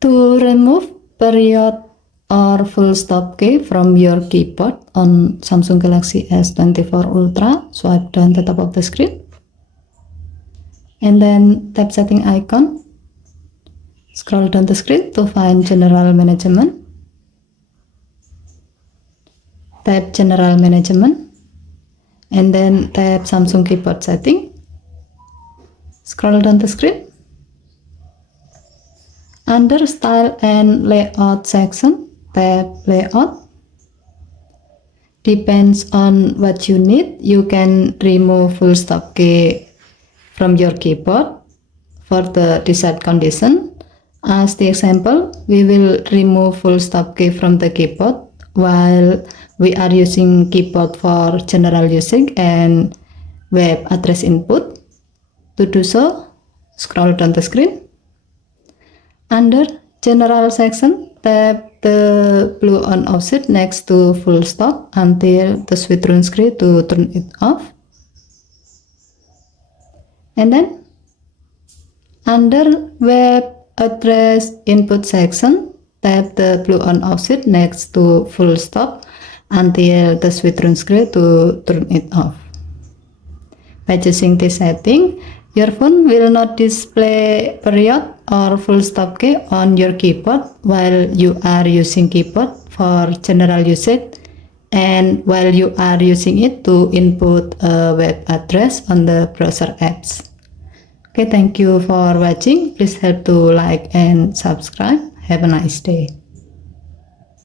To remove period or full stop key from your keyboard on Samsung Galaxy S24 Ultra, swipe down the top of the screen and then tap setting icon. Scroll down the screen to find General Management. Tap General Management and then tap Samsung Keyboard Setting. Scroll down the screen. Under Style and Layout section, tap Layout. Depends on what you need, you can remove full stop key from your keyboard for the desired condition. As the example, we will remove full stop key from the keyboard while we are using keyboard for general usage and web address input. To do so, scroll down the screen. Under General section, tap the blue on offset next to full stop until the switch turn screen to turn it off. And then under Web Address Input section, tap the blue on offset next to full stop until the switch turn screen to turn it off. By choosing this setting, your phone will not display period or full stop key on your keyboard while you are using keyboard for general usage and while you are using it to input a web address on the browser apps. Okay, thank you for watching. Please help to like and subscribe. Have a nice day.